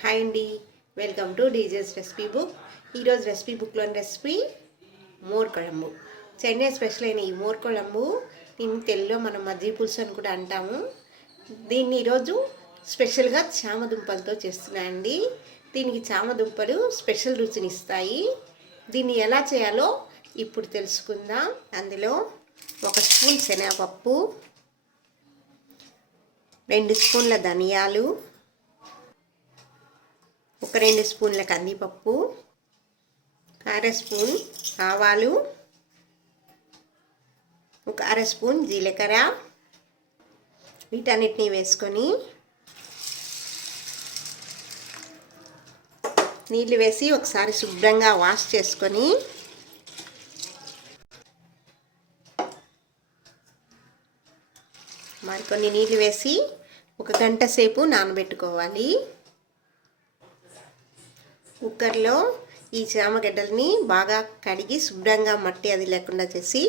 Hi అండి, welcome to DJ's recipe book. ఈరోజు recipe బుక్లోని రెసిపీ మోర్ కొழంబు. చెన్నై స్పెషల్ అయిన ఈ మోర్ కొழంబు దీన్ని తెలుగులో మనం మజ్జిగ పులుసు అని కూడా అంటాము. దీన్ని ఈరోజు స్పెషల్గా చామదుంపలతో చేస్తున్నానండి. దీనికి చామదుంపలు స్పెషల్ రుచిని ఇస్తాయి. దీన్ని ఎలా చేయాలో ఇప్పుడు తెలుసుకుందాం. అందులో 1 స్పూన్ శనగపప్పు, 2 స్పూన్ల ధనియాలు, 2 స్పూన్ల కందిపప్పు, 1/2 స్పూన్ ఆవాలు, 1/2 స్పూన్ జీలకర్ర, వీటన్నిటిని వేసుకొని నీళ్ళు వేసి ఒకసారి శుభ్రంగా వాష్ చేసుకొని మరికొన్ని నీళ్ళు వేసి 1 గంట సేపు నానబెట్టుకోవాలి. కుక్కర్లో ఈ చామగడ్డల్ని బాగా కడిగి శుభ్రంగా మట్టి అది లేకుండా చేసి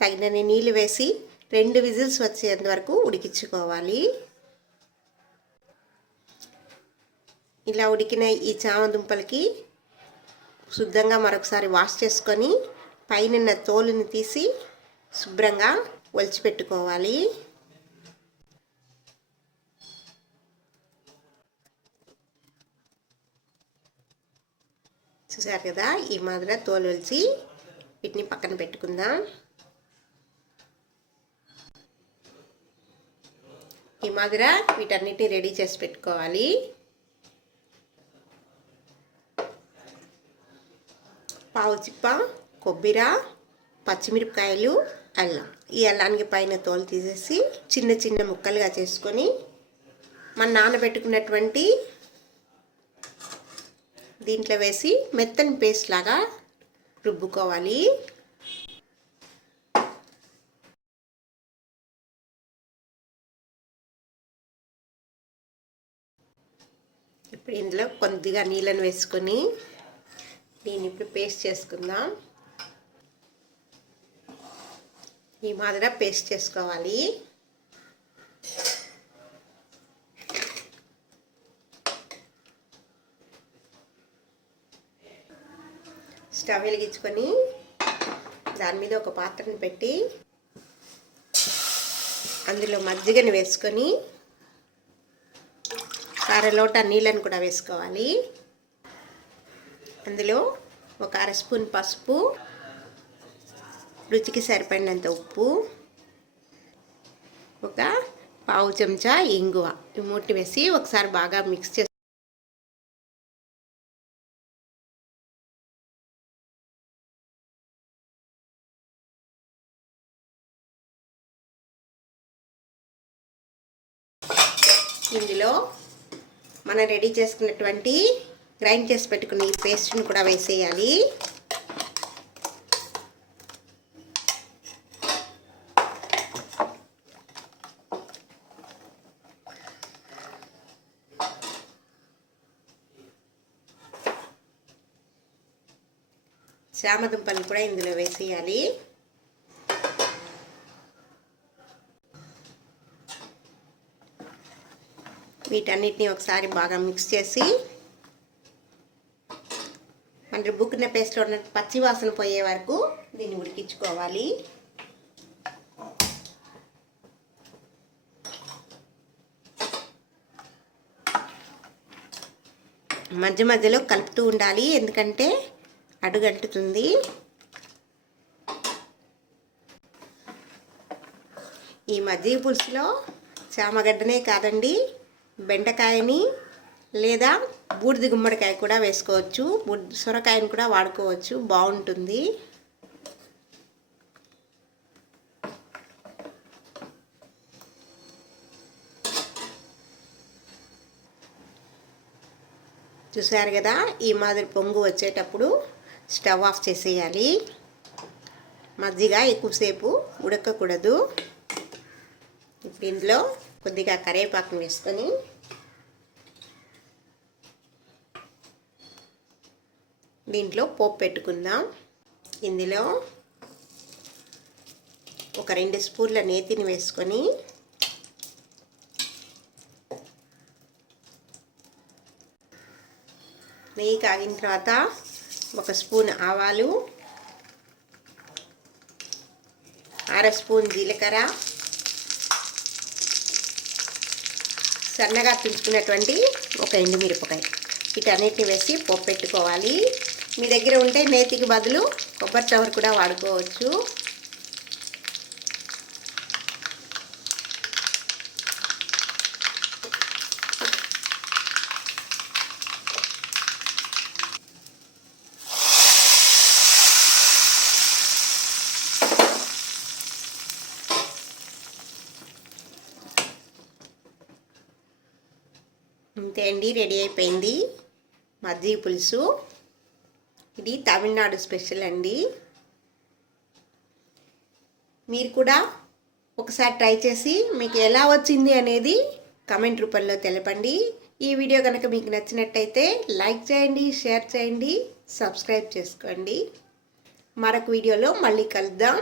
తగినన్ని నీళ్ళు వేసి 2 విజిల్స్ వచ్చేంత వరకు ఉడికించుకోవాలి. ఇలా ఉడికిన ఈ చామదుంపలకి శుద్ధంగా మరొకసారి వాష్ చేసుకొని పైన తోలుని తీసి శుభ్రంగా ఒలిచిపెట్టుకోవాలి. చూసారు కదా, ఈ మాదిరి తోలు ఒలిచి వీటిని పక్కన పెట్టుకుందాం. ఈ మాదిరి వీటన్నిటిని రెడీ చేసి పెట్టుకోవాలి. పావు చిప్ప కొబ్బరి, పచ్చిమిరపకాయలు, అల్లం. ఈ అల్లానికి పైన తోలు తీసేసి చిన్న చిన్న ముక్కలుగా చేసుకొని మనం నానబెట్టుకున్నటువంటి దీంట్లో వేసి మెత్తని పేస్ట్ లాగా రుబ్బుకోవాలి. ఇప్పుడు ఇందులో కొద్దిగా నీళ్ళని వేసుకొని దీన్ని ఇప్పుడు పేస్ట్ చేసుకుందాం. ఈ మాదిరి పేస్ట్ చేసుకోవాలి. స్టవ్ వెలిగించుకొని దాని మీద ఒక పాత్రను పెట్టి అందులో మజ్జిగని వేసుకొని 1/2 లోటా నీళ్ళని కూడా వేసుకోవాలి. అందులో 1/2 స్పూన్ పసుపు, రుచికి సరిపడినంత ఉప్పు, 1 పావు చెంచా ఇంగువ ఈ మూటి వేసి ఒకసారి బాగా మిక్స్ చేసి ఇందులో మనం రెడీ చేసుకున్నటువంటి గ్రైండ్ చేసి పెట్టుకున్న ఈ పేస్ట్ని కూడా వేసేయాలి. చామదుంపలు కూడా ఇందులో వేసేయాలి. వీటన్నిటిని ఒకసారి బాగా మిక్స్ చేసి మన రుబ్బుకున్న పేస్ట్లో ఉన్న పచ్చి వాసన పోయే వరకు దీన్ని ఉడికించుకోవాలి. మధ్య మధ్యలో కలుపుతూ ఉండాలి, ఎందుకంటే అడుగంటుతుంది. ఈ మజ్జిగ పులుసులో చామగడ్డనే కాదండి, బెండకాయని లేదా బూడిద గుమ్మడికాయ కూడా వేసుకోవచ్చు, సొరకాయని కూడా వాడుకోవచ్చు, బాగుంటుంది. చూసారు కదా, ఈ మాదిరి పొంగు వచ్చేటప్పుడు స్టవ్ ఆఫ్ చేసేయాలి. మజ్జిగ ఎక్కువసేపు ఉడకకూడదు. ఇప్పుడు ఇందులో కొద్దిగా కరివేపాకును వేసుకొని దీంట్లో పోపు పెట్టుకుందాం. ఇందులో 2 స్పూన్ల నేతిని వేసుకొని నెయ్యి కాగిన తర్వాత 1 స్పూన్ ఆవాలు, 1/2 స్పూన్ జీలకర్ర, సన్నగా తుంచుకున్నటువంటి 1 ఎండుమిరపకాయ, వీటన్నిటిని వేసి పోపు పెట్టుకోవాలి. మీ దగ్గర ఉంటే నేతికి బదులు కొబ్బరి చవరు కూడా వాడుకోవచ్చు. అంతే అండి, రెడీ అయిపోయింది మజ్జిగ పులుసు. ఇది తమిళనాడు స్పెషల్ అండి. మీరు కూడా ఒకసారి ట్రై చేసి మీకు ఎలా వచ్చింది అనేది కామెంట్ రూపంలో తెలపండి. ఈ వీడియో కనుక మీకు నచ్చినట్టయితే లైక్ చేయండి, షేర్ చేయండి, సబ్స్క్రైబ్ చేసుకోండి. మరొక వీడియోలో మళ్ళీ కలుద్దాం.